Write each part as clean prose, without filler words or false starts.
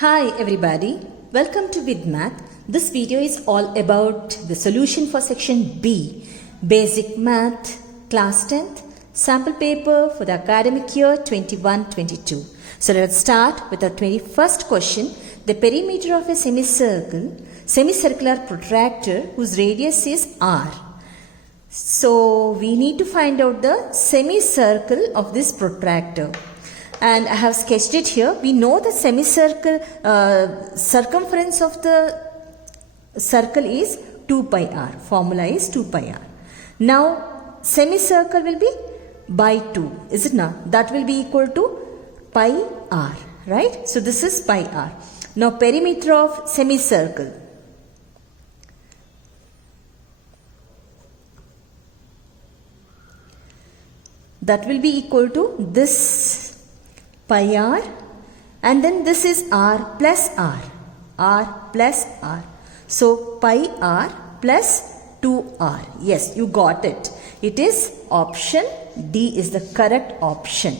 Hi everybody, welcome to VidMath. This video is all about the solution for section B, Basic Math, Class 10th, sample paper for the academic year 21-22. So let's start with the 21st question. The perimeter of a semicircular protractor whose radius is r. So we need to find out the semicircle of this protractor. And I have sketched it here. We know the semicircle circumference of the circle is 2 pi r. Formula is 2 pi r. Now semicircle will be by 2, is it not? That will be equal to pi r, right? So this is pi r. Now perimeter of semicircle. That will be equal to this pi r, and then this is r plus r, r plus r. So pi r plus 2r. Yes, you got it. It is option D is the correct option.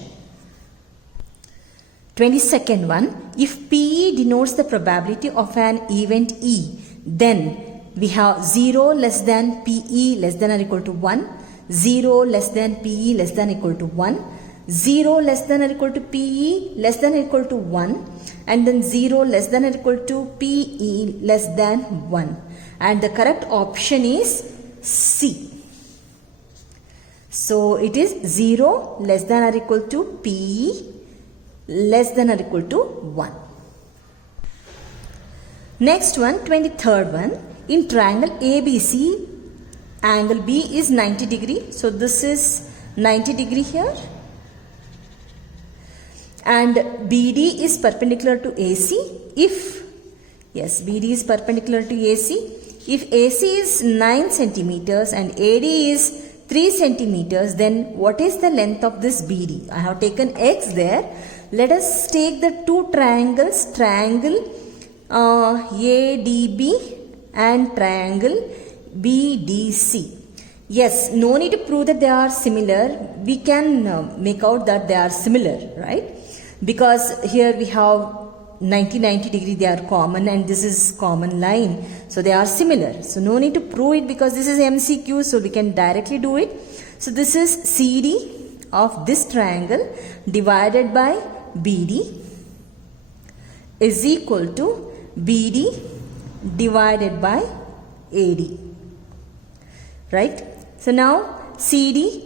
22nd one. If PE denotes the probability of an event E, then we have 0 less than PE less than or equal to 1, 0 less than PE less than or equal to 1, 0 less than or equal to PE less than or equal to 1, and then 0 less than or equal to PE less than 1. And the correct option is C. So it is 0 less than or equal to PE less than or equal to 1. Next one, 23rd one. In triangle ABC, angle B is 90 degree. So this is 90 degree here. And BD is perpendicular to AC. If, yes, BD is perpendicular to AC. If AC is 9 centimeters and AD is 3 centimeters, then what is the length of this BD? I have taken X there. Let us take the two triangles, triangle ADB and triangle BDC. Yes, no need to prove that they are similar. We can make out that they are similar, right? Because here we have 90 degree, they are common, and this is common line. So they are similar. So no need to prove it because this is MCQ, so we can directly do it. So this is CD of this triangle divided by BD is equal to BD divided by AD. Right? So now CD,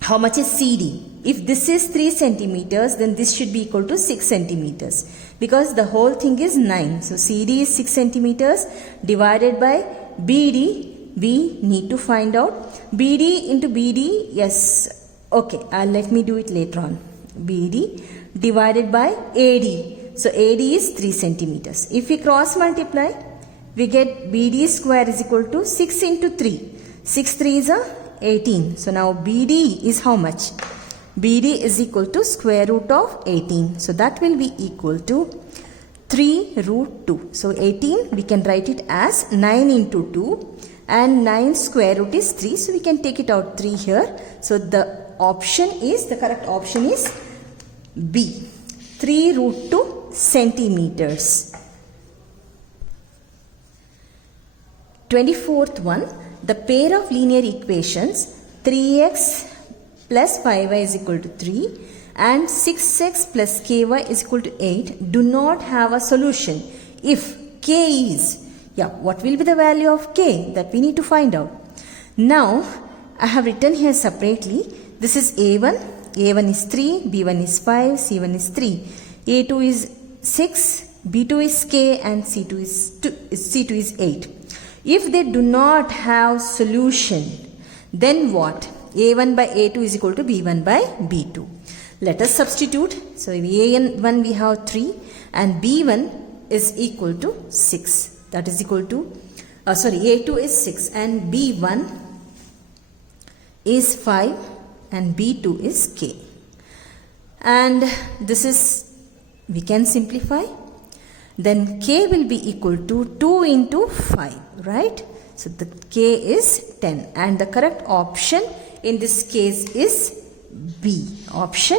how much is CD? If this is 3 centimeters, then this should be equal to 6 centimeters because the whole thing is 9. So CD is 6 centimeters divided by BD. We need to find out BD into BD. Yes, okay, let me do it later on. BD divided by AD. So AD is 3 centimeters. If we cross multiply, we get BD square is equal to 6 into 3. 6 3 is 18. So now BD is how much? BD is equal to square root of 18. So that will be equal to 3 root 2. So 18 we can write it as 9 into 2 and 9 square root is 3. So we can take it out 3 here. So the option is, the correct option is B. 3 root 2 centimeters. 24th one. The pair of linear equations 3x plus 5y is equal to 3 and 6x plus ky is equal to 8 do not have a solution if k is, what will be the value of k? That we need to find out. Now I have written here separately. This is A1. A1 is 3, B1 is 5, C1 is 3, A2 is 6, B2 is k, and C2 is 8. If they do not have solution, then what? A1 by A2 is equal to B1 by B2. Let us substitute. So A1 we have 3 and B1 is equal to 6. That is equal to, A2 is 6 and B1 is 5 and B2 is k. And this is, we can simplify. Then k will be equal to 2 into 5, right? So the k is 10 and the correct option in this case is B. Option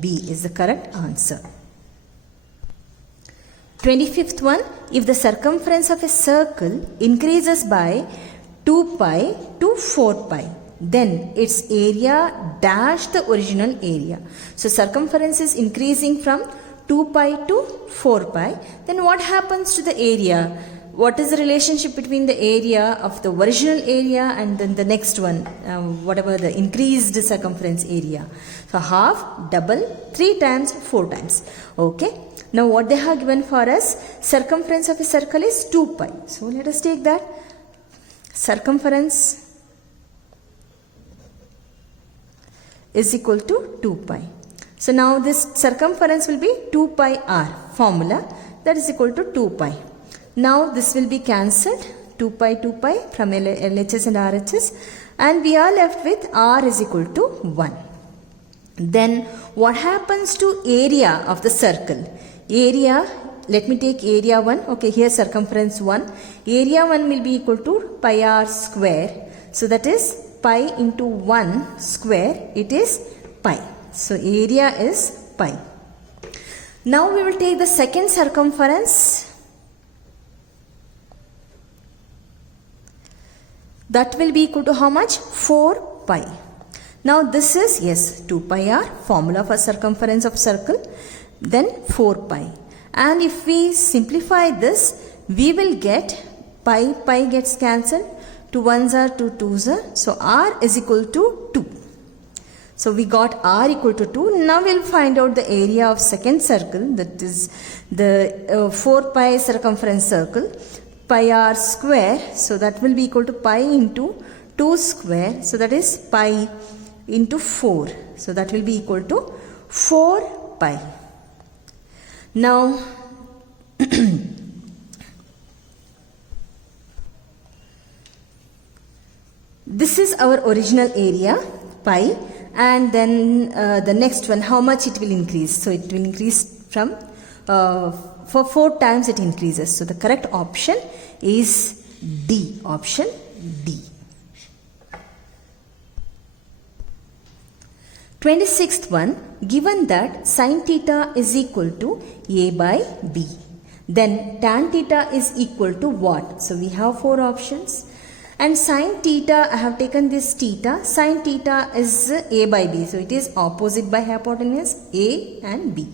B is the correct answer. 25th one, if the circumference of a circle increases by 2 pi to 4 pi, then its area dash the original area. So circumference is increasing from 2 pi to 4 pi. Then what happens to the area? What is the relationship between the area of the original area and then the next one, whatever the increased circumference area? So half, double, 3 times, 4 times. Okay. Now what they have given for us, circumference of a circle is 2 pi. So let us take that. Circumference is equal to 2 pi. So now this circumference will be 2 pi r, formula that is equal to 2 pi. Now this will be cancelled, 2 pi from LHS and RHS, and we are left with r is equal to 1. Then what happens to area of the circle? Area, let me take area 1. Okay, here circumference 1. Area 1 will be equal to pi r square. So that is pi into 1 square, it is pi. So area is pi. Now we will take the second circumference. That will be equal to how much? 4 pi. Now this is, yes, 2 pi r, formula for circumference of circle, then 4 pi. And if we simplify this, we will get pi gets cancelled, 2 1s are 2 2s are, so r is equal to 2. So we got r equal to 2. Now we will find out the area of second circle, that is the 4 pi circumference circle, pi r square. So that will be equal to pi into 2 square. So that is pi into 4. So that will be equal to 4 pi. Now this is our original area, pi, and then the next one, how much it will increase? So it will increase from for 4 times it increases. So the correct option is D, option D. 26th one, given that sin theta is equal to A by B, then tan theta is equal to what? So we have 4 options. And sin theta, I have taken this theta. Sin theta is A by B. So it is opposite by hypotenuse, A and B.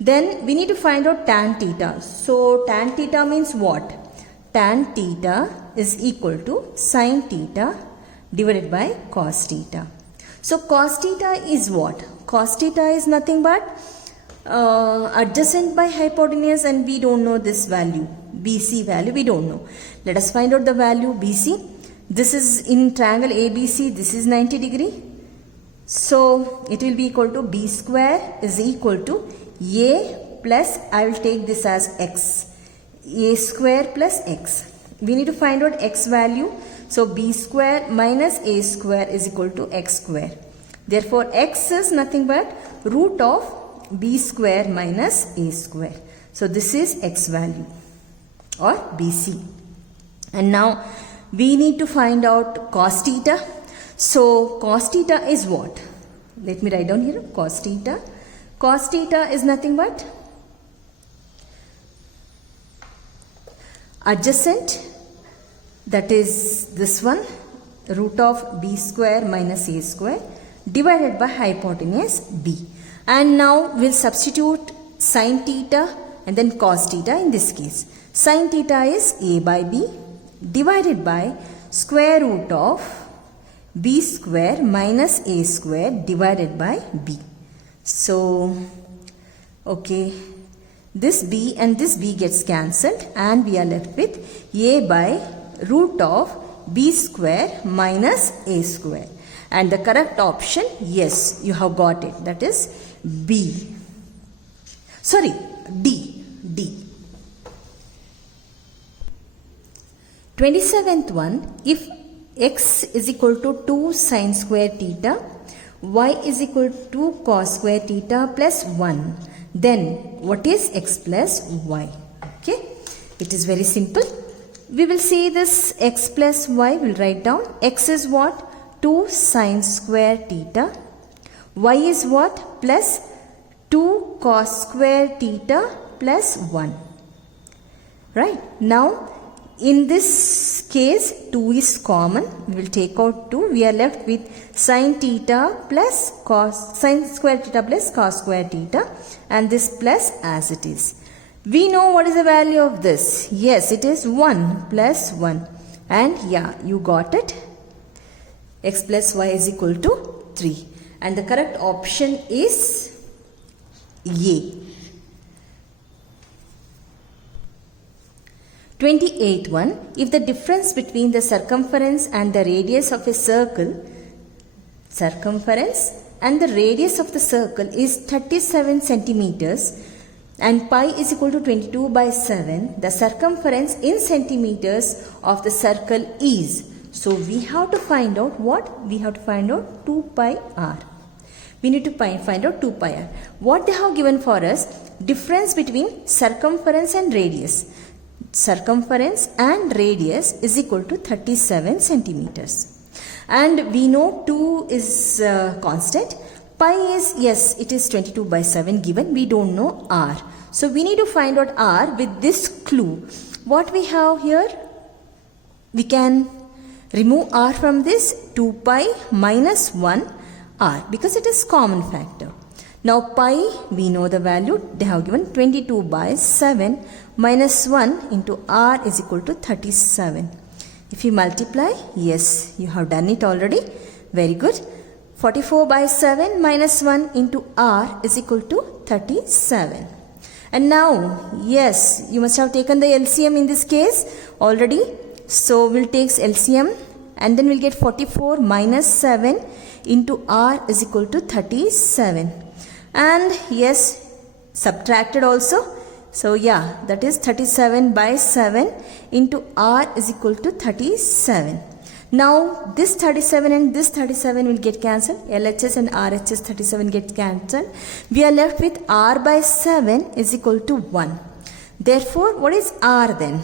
Then we need to find out tan theta. So tan theta means what? Tan theta is equal to sin theta divided by cos theta. So cos theta is what? Cos theta is nothing but adjacent by hypotenuse, and we don't know this value. BC value we don't know. Let us find out the value BC. This is in triangle ABC. This is 90 degree. So it will be equal to B square is equal to A plus, I will take this as X. A square plus X. We need to find out X value. So B square minus A square is equal to X square. Therefore X is nothing but root of B square minus A square. So this is X value or BC. And now we need to find out cos theta. So cos theta is what? Let me write down here cos theta. Cos theta is nothing but adjacent, that is this one, root of B square minus A square divided by hypotenuse B. And now we'll substitute sin theta and then cos theta in this case. Sin theta is A by B divided by square root of B square minus A square divided by B. So, okay, this B and this B gets cancelled and we are left with A by root of B square minus A square. And the correct option, yes, you have got it. That is B. Sorry, D. D. 27th one, if x is equal to 2 sin square theta, y is equal to cos square theta plus 1, then what is x plus y? Okay, it is very simple. We will see this x plus y, we will write down. X is what? 2 sin square theta. Y is what? Plus 2 cos square theta plus 1. right? Now in this case 2 is common, we will take out 2, we are left with sin theta plus cos, sin square theta plus cos square theta, and this plus as it is. We know what is the value of this. Yes, it is 1 plus 1, and yeah, you got it. X plus y is equal to 3, and the correct option is A. 28 one. If the difference between the circumference and the radius of a circle, circumference and the radius of the circle is 37 centimeters and pi is equal to 22 by 7, the circumference in centimeters of the circle is. So we have to find out what? We have to find out 2 pi r. We need to find out 2 pi r. What they have given for us? Difference between circumference and radius. Circumference and radius is equal to 37 centimeters. And we know 2 is constant. Pi is, yes, it is 22 by 7 given. We don't know r. So we need to find out r with this clue. What we have here? We can remove r from this. 2 pi minus 1 r, because it is common factor. Now pi, we know the value, they have given 22 by 7 minus 1 into r is equal to 37. If you multiply, yes, you have done it already. Very good. 44 by 7 minus 1 into r is equal to 37. And now, yes, you must have taken the LCM in this case already. So we'll take LCM and then we'll get 44 minus 7 into r is equal to 37. And yes, subtracted also. So yeah, that is 37 by 7 into r is equal to 37. Now this 37 and this 37 will get cancelled. LHS and RHS 37 get cancelled. We are left with r by 7 is equal to 1. Therefore, what is r then?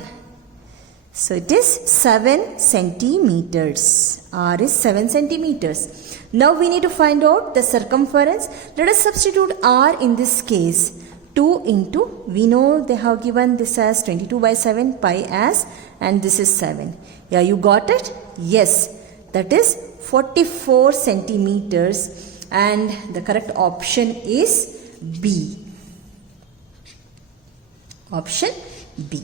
So it is 7 centimeters. R is 7 centimeters. Now we need to find out the circumference. Let us substitute r in this case. 2 into, we know they have given this as 22 by 7, pi as, and this is 7. Yeah, you got it? Yes, that is 44 centimeters, and the correct option is B. Option B.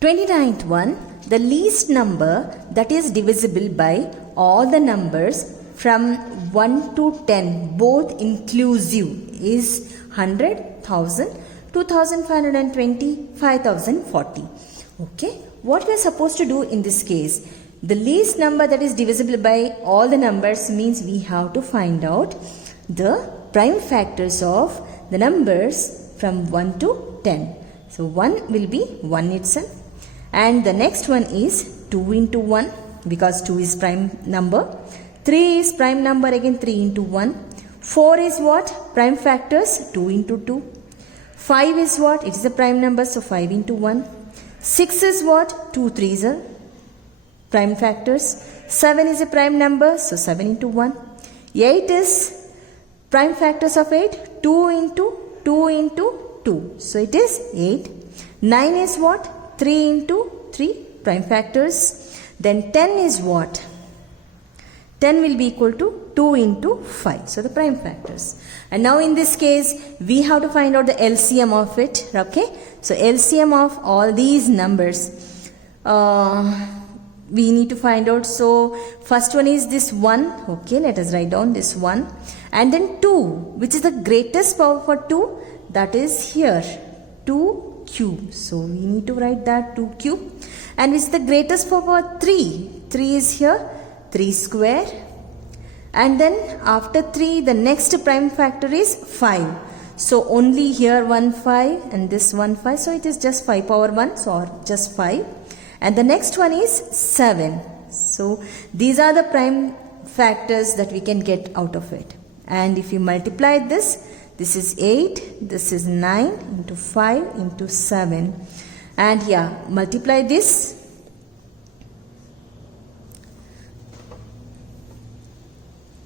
29th one, the least number that is divisible by all the numbers from 1 to 10 both inclusive is 100, 1000, 2520, 5040. Okay, what we are supposed to do in this case? The least number that is divisible by all the numbers means we have to find out the prime factors of the numbers from 1 to 10. So 1 will be 1 itself, and the next one is 2 into 1 because 2 is prime number. 3 is prime number, again 3 into 1. 4 is what? Prime factors, 2 into 2. 5 is what? It is a prime number, so 5 into 1. 6 is what? 2 3s are prime factors. 7 is a prime number, so 7 into 1. 8 is prime factors of 8, 2 into 2 into 2. So it is 8. 9 is what? 3 into 3 prime factors. Then 10 is what? 10 will be equal to 2 into 5. So the prime factors. And now in this case, we have to find out the LCM of it. Okay. So LCM of all these numbers. We need to find out. So first one is this 1. Okay. Let us write down this 1. And then 2. Which is the greatest power for 2? That is here. 2 cube. So we need to write that 2 cube. And which is the greatest power for 3? 3 is here. 3 square, and then after 3 the next prime factor is 5. So only here 1 5 and this 1 5, so it is just 5 power 1, so or just 5, and the next one is 7. So these are the prime factors that we can get out of it. And if you multiply this is 8, this is 9 into 5 into 7, and yeah, multiply this.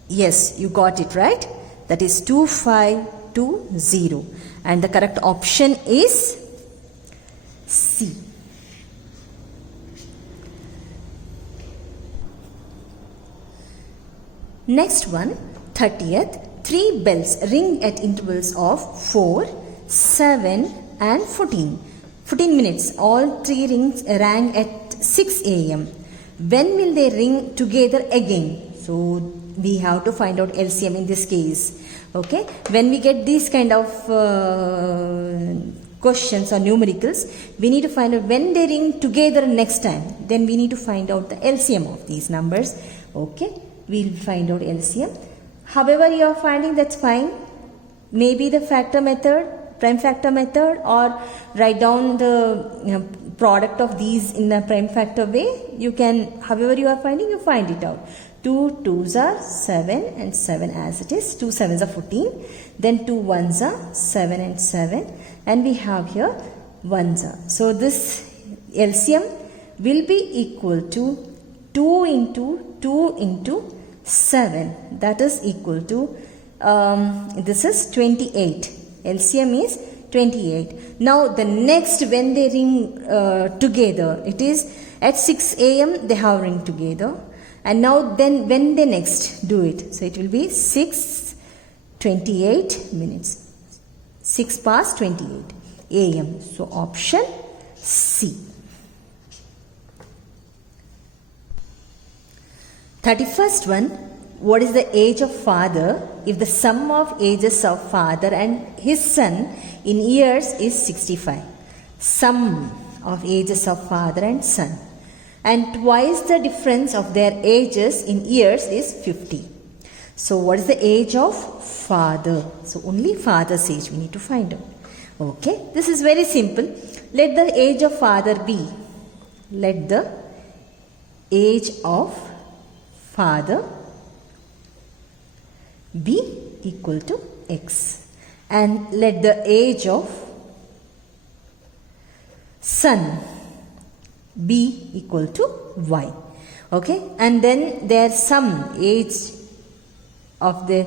Yes, you got it right. That is 25, 0. And the correct option is C. Next one, 30th. 3 bells ring at intervals of 4, 7 and 14. 14 minutes. All 3 rings rang at 6 a.m. When will they ring together again? So we have to find out LCM in this case. Okay. When we get these kind of questions or numericals, we need to find out when they ring together next time. Then we need to find out the LCM of these numbers. Okay. We'll find out LCM. However you are finding, that's fine. Maybe the factor method, prime factor method, or write down the product of these in the prime factor way. You can, however you are finding, you find it out. 2 2s are 7 and 7 as it is. 2 7s are 14. Then 2 1s are 7 and 7. And we have here 1s are. So this LCM will be equal to 2 into 2 into 7. That is equal to, this is 28. LCM is 28. Now the next when they ring together, it is at 6 a.m. they have ring together. And now then when they next do it, so it will be 6:28 minutes. 6 past 28 a.m. So option C. 31st one, what is the age of father if the sum of ages of father and his son in years is 65? Sum of ages of father and son. And twice the difference of their ages in years is 50. So what is the age of father? So only father's age we need to find out. Okay, this is very simple. Let the age of father be. Let the age of father be equal to x. And let the age of son be equal to y. Okay, and then their sum age of the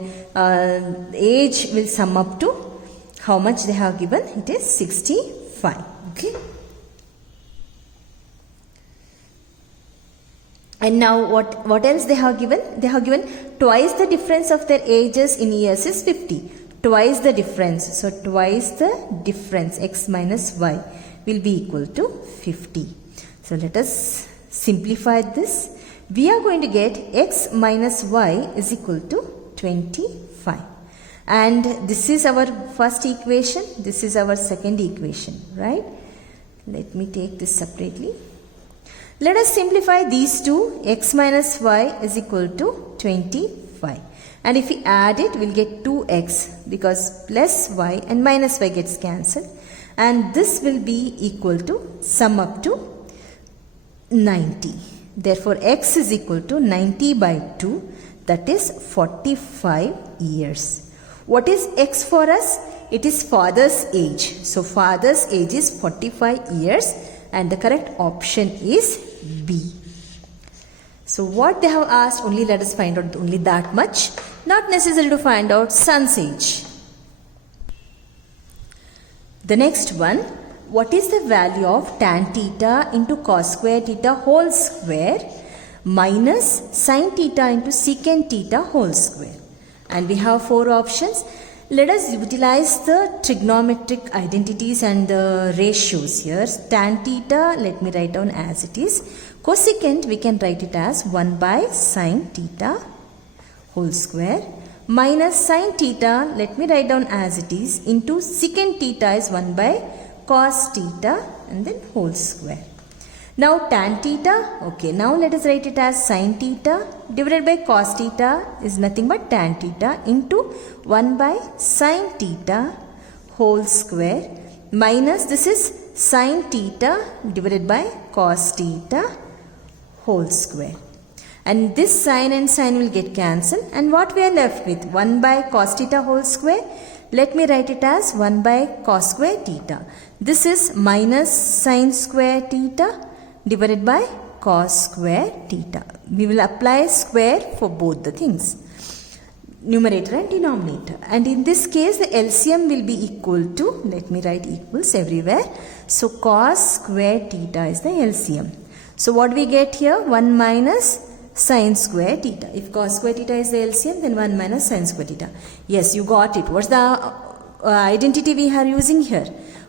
age will sum up to how much they have given. It is 65. Okay, and now what else they have given? They have given twice the difference of their ages in years is 50. Twice the difference. So twice the difference, x minus y, will be equal to 50. So let us simplify this. We are going to get x minus y is equal to 25. And this is our first equation. This is our second equation, right? Let me take this separately. Let us simplify these two. X minus y is equal to 25. And if we add it, we'll get 2x because plus y and minus y gets cancelled. And this will be equal to sum up to 90. Therefore, x is equal to 90 by 2. That is 45 years. What is x for us? It is father's age. So, father's age is 45 years. And the correct option is B. So what they have asked, only let us find out only that much. Not necessary to find out son's age. The next one, what is the value of tan theta into cos square theta whole square minus sin theta into secant theta whole square? And we have 4 options. Let us utilize the trigonometric identities and the ratios here. Tan theta, let me write down as it is. Cosecant, we can write it as 1 by sin theta whole square. Minus sin theta, let me write down as it is, into secant theta is 1 by cos theta and then whole square. Now tan theta, okay, now let us write it as sin theta divided by cos theta is nothing but tan theta into 1 by sin theta whole square minus this is sin theta divided by cos theta whole square. And this sin and sin will get cancelled, and what we are left with? 1 by cos theta whole square. Let me write it as 1 by cos square theta. This is minus sin square theta divided by cos square theta. We will apply square for both the things. numerator and denominator, and in this case the LCM will be equal to, let me write equals everywhere, so cos square theta is the LCM. So what we get here? 1 minus sin square theta. If cos square theta is the LCM, then 1 minus sin square theta. Yes, you got it. What's the identity we are using here?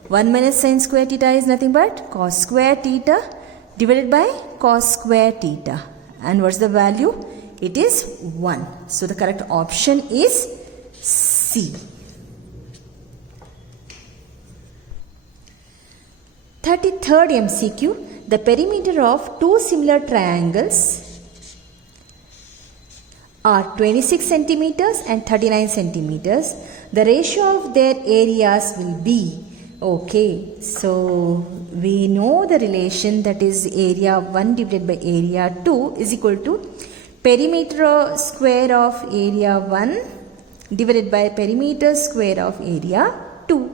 1 minus sin square theta is nothing but cos square theta divided by cos square theta. And what's the value? It is 1. So the correct option is C. 33rd MCQ. The perimeter of two similar triangles are 26 centimeters and 39 centimeters. The ratio of their areas will be, okay, so we know the relation, that is area 1 divided by area 2 is equal to perimeter square of area 1 divided by perimeter square of area 2,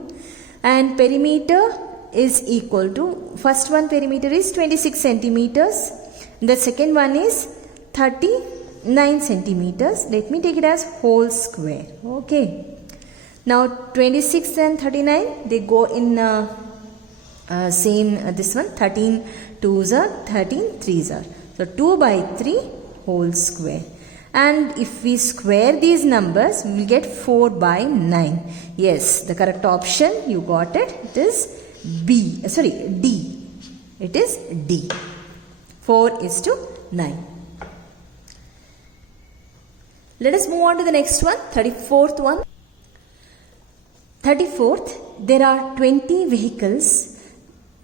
and perimeter is equal to, first one perimeter is 26 centimeters, the second one is 39 centimeters. Let me take it as whole square. Okay, now 26 and 39, they go in same this one, 13 2s are 13 3s are, so 2 by 3 whole square. And if we square these numbers, we will get 4 by 9. Yes, the correct option, you got it. It is D. It is D. 4:9. Let us move on to the next one, 34th one. 34th, there are 20 vehicles,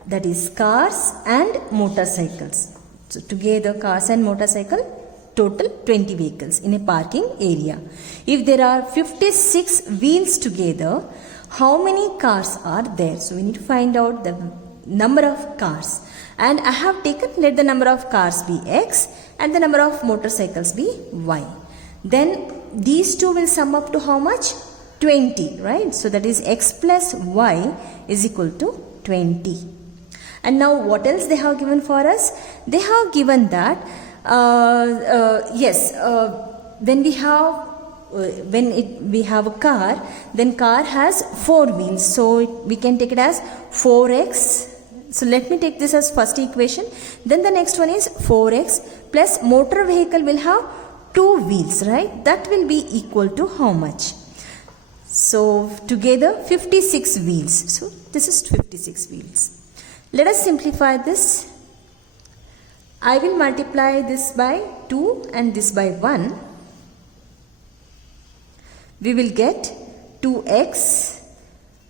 that is cars and motorcycles. So together cars and motorcycle, total 20 vehicles in a parking area. If there are 56 wheels together, how many cars are there? So we need to find out the number of cars. And I have taken, let the number of cars be X and the number of motorcycles be Y. Then these two will sum up to how much? 20, right? So that is X plus Y is equal to 20. And now what else they have given for us? They have given that, when we have a car, then car has 4 wheels. So we can take it as 4x. So let me take this as first equation. Then the next one is 4x plus motor vehicle will have 2 wheels, right? That will be equal to how much? So together 56 wheels. So this is 56 wheels. Let us simplify this. I will multiply this by 2 and this by 1. We will get 2x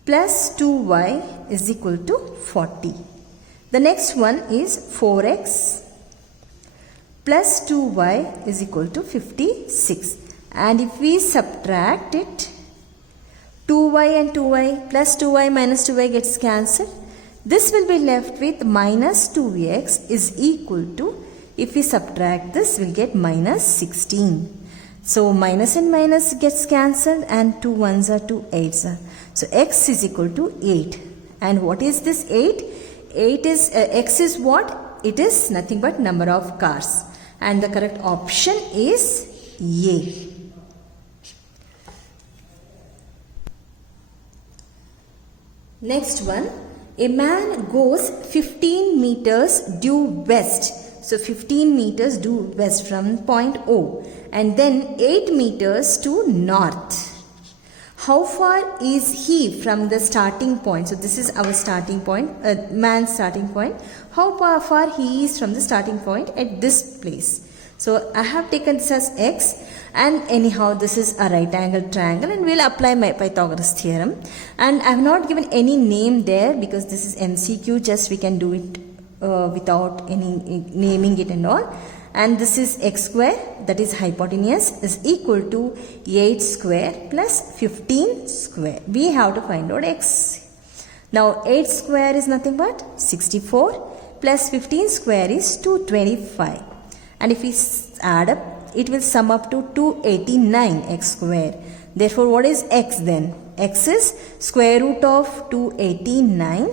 plus 2y is equal to 40. The next one is 4x plus 2y is equal to 56. And if we subtract it, 2y and 2y plus 2y minus 2y gets cancelled. This will be left with minus 2x is equal to, if we subtract this, we'll get minus 16. So minus and minus gets cancelled and 2 1s are 2 8s are. So x is equal to 8. And what is this 8? 8 is, x is what? It is nothing but number of cars. And the correct option is A. Next one. A man goes 15 meters due west. So 15 meters due west from point O, and then 8 meters to north. How far is he from the starting point? So this is our starting point, man's starting point. How far he is from the starting point at this place? So I have taken this as x, and anyhow this is a right angle triangle, and we'll apply my Pythagoras theorem. And I have not given any name there because this is MCQ, just we can do it without any naming it and all. And this is x square, that is hypotenuse, is equal to 8 square plus 15 square. We have to find out x. Now 8 square is nothing but 64 plus 15 square is 225. And if we add up, it will sum up to 289 x square. Therefore, what is x then? X is square root of 289,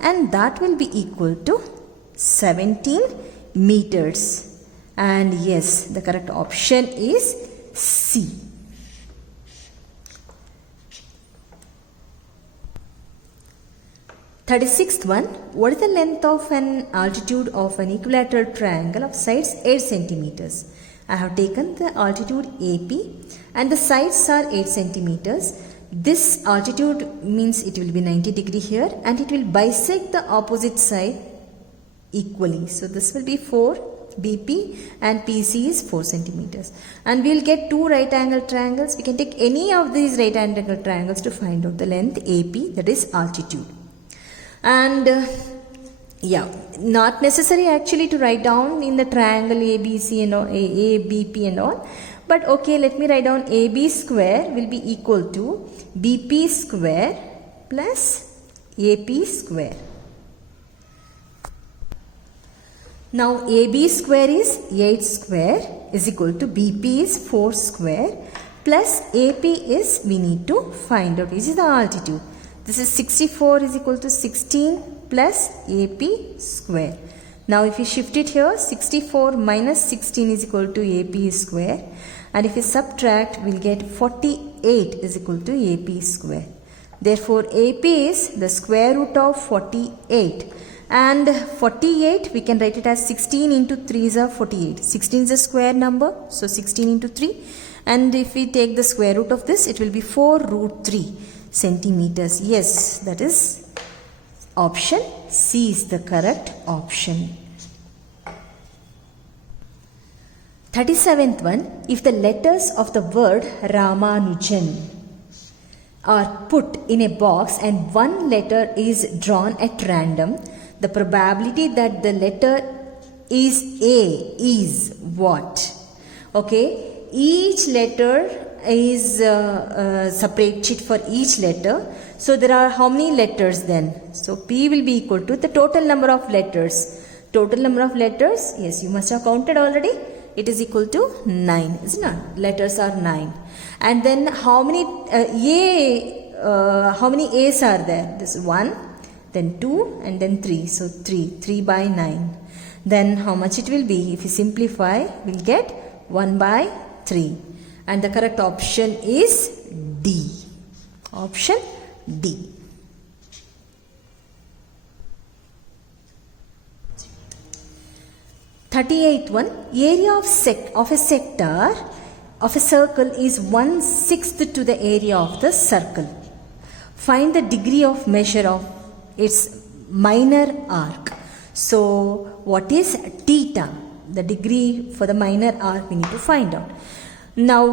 and that will be equal to 17 meters. And yes, the correct option is C. 36th one, what is the length of an altitude of an equilateral triangle of sides 8 centimeters? I have taken the altitude AP and the sides are 8 centimeters. This altitude means it will be 90 degree here and it will bisect the opposite side equally. So this will be 4 BP and PC is 4 centimeters. And we will get two right angle triangles. We can take any of these right angle triangles to find out the length AP, that is altitude. And yeah, not necessary actually to write down in the triangle ABC and all, ABP and all. But okay, let me write down AB square will be equal to BP square plus AP square. Now AB square is 8 square is equal to BP is 4 square plus AP is, we need to find out, which is the altitude. This is 64 is equal to 16 plus AP square. Now if you shift it here, 64 minus 16 is equal to AP square. And if you subtract, we'll get 48 is equal to AP square. Therefore, AP is the square root of 48. And 48, we can write it as 16 into 3 is a 48. 16 is a square number, so 16 into 3. And if we take the square root of this, it will be 4 root 3 centimeters. Yes, that is option C is the correct option. 37th one, if the letters of the word Ramanujan are put in a box and one letter is drawn at random, the probability that the letter is A is what? Okay, each letter is separate sheet for each letter. So there are how many letters then? So P will be equal to the total number of letters. Total number of letters, yes, you must have counted already. It is equal to 9, isn't it? Letters are 9. And then how many how many A's are there? This is 1, then 2 and then 3. So 3 by 9. Then how much it will be? If you simplify, we'll get 1 by 3. And the correct option is D. Option D. Thirty-eighth one, area of a sector of a circle is 1/6 to the area of the circle. Find the degree of measure of its minor arc. So what is theta? The degree for the minor arc we need to find out. Now,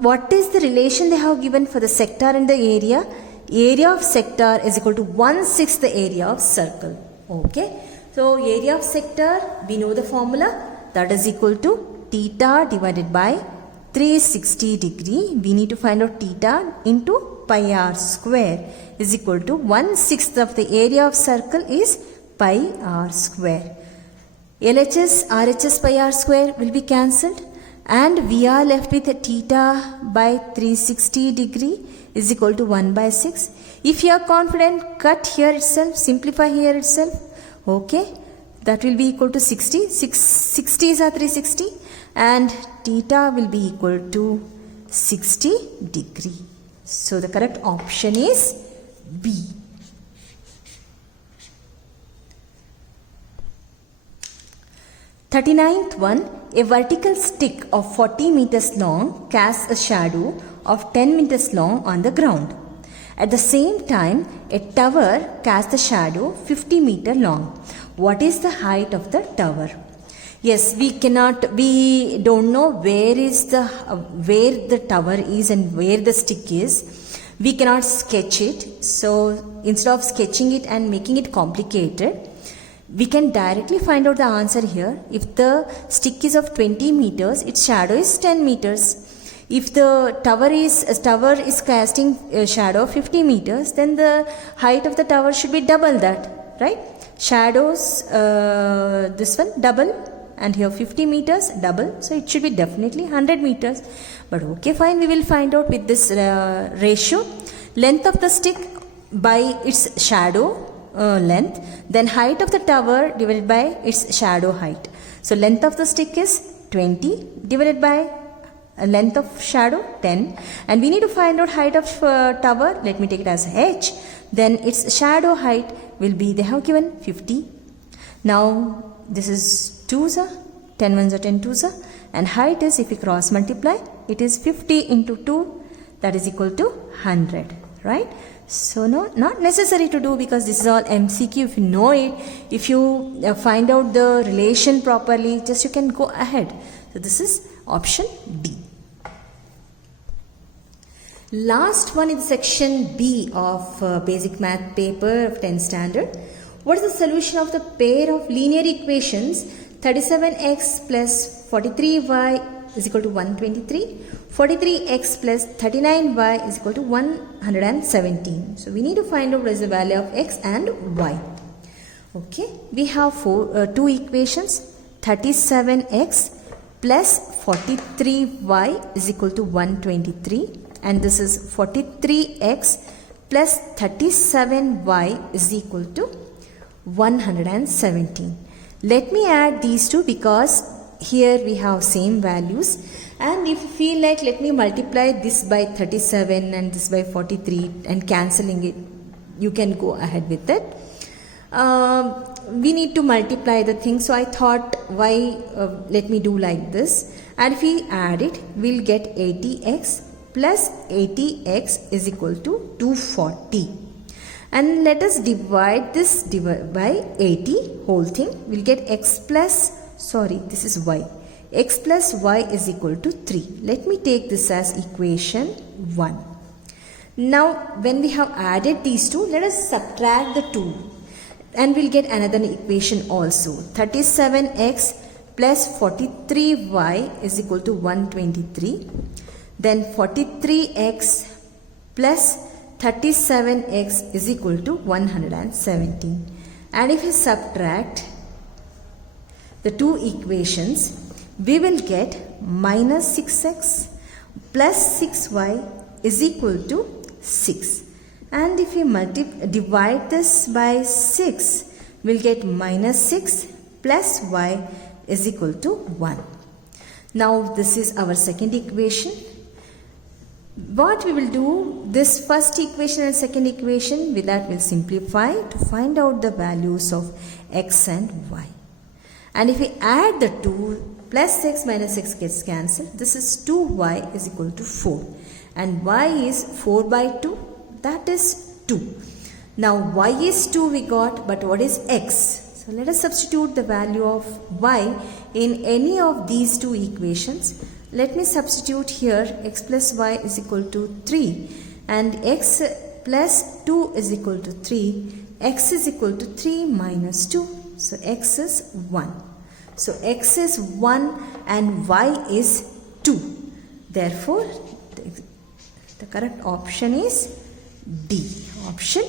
what is the relation they have given for the sector and the area? Area of sector is equal to 1/6 the area of circle. Okay. So, area of sector, we know the formula, that is equal to theta divided by 360 degree. We need to find out theta into pi r square is equal to 1/6 of the area of circle is pi r square. LHS, RHS pi r square will be cancelled. And we are left with a theta by 360 degree is equal to 1 by 6. If you are confident, cut here itself, simplify here itself. Okay, that will be equal to 60. 60s are 360 and theta will be equal to 60 degree. So the correct option is B. Thirty-ninth one, a vertical stick of 40 meters long casts a shadow of 10 meters long on the ground. At the same time, a tower casts a shadow 50 meters long. What is the height of the tower? Yes, we don't know where the tower is and where the stick is. We cannot sketch it. So instead of sketching it and making it complicated, we can directly find out the answer here. If the stick is of 20 meters, its shadow is 10 meters. If the tower is casting a shadow of 50 meters, then the height of the tower should be double that, right? Shadows, this one double, and here 50 meters double, so it should be definitely 100 meters. But okay, fine, we will find out with this ratio. Length of the stick by its shadow length, then height of the tower divided by its shadow height. So length of the stick is 20 divided by length of shadow 10, and we need to find out height of tower. Let me take it as h. Then its shadow height will be, they have given 50. Now this is 2s are 10 ones are 10 2s are, and height is, if we cross multiply, it is 50 into 2, that is equal to 100, right? So no, not necessary to do, because this is all MCQ. If you know it, if you find out the relation properly, just you can go ahead. So this is option D. Last one is section B of basic math paper of 10th standard. What is the solution of the pair of linear equations 37x plus 43y is equal to 123, 43x plus 39y is equal to 117. So we need to find out what is the value of x and y. Okay, we have two equations. 37x plus 43y is equal to 123, and this is 43x plus 37y is equal to 117. Let me add these two, because here we have same values, and if you feel like, let me multiply this by 37 and this by 43 and cancelling it, you can go ahead with it. We need to multiply the thing, so I thought, why let me do like this, and if we add it, we'll get 80x plus 80x is equal to 240. And let us divide this by 80 whole thing. We'll get x plus, sorry, this is y. X plus y is equal to 3. Let me take this as equation 1. Now when we have added these two, let us subtract the 2 and we'll get another equation also. 37x plus 43y is equal to 123. Then 43x plus 37x is equal to 117. And if we subtract the two equations, we will get minus 6x plus 6y is equal to 6. And if we divide this by 6, we'll get minus 6 plus y is equal to 1. Now this is our second equation. What we will do, this first equation and second equation, with that we'll simplify to find out the values of x and y. And if we add the 2, plus 6 minus 6 gets cancelled. This is 2y is equal to 4. And y is 4 by 2, that is 2. Now y is 2 we got, but what is x? So let us substitute the value of y in any of these two equations. Let me substitute here x plus y is equal to 3 and x plus 2 is equal to 3. X is equal to 3 minus 2. So x is 1. So x is 1 and y is 2. Therefore, the correct option is D. Option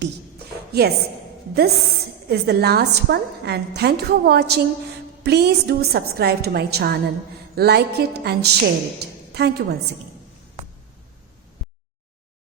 D. Yes, this is the last one, and thank you for watching. Please do subscribe to my channel, like it and share it. Thank you once again.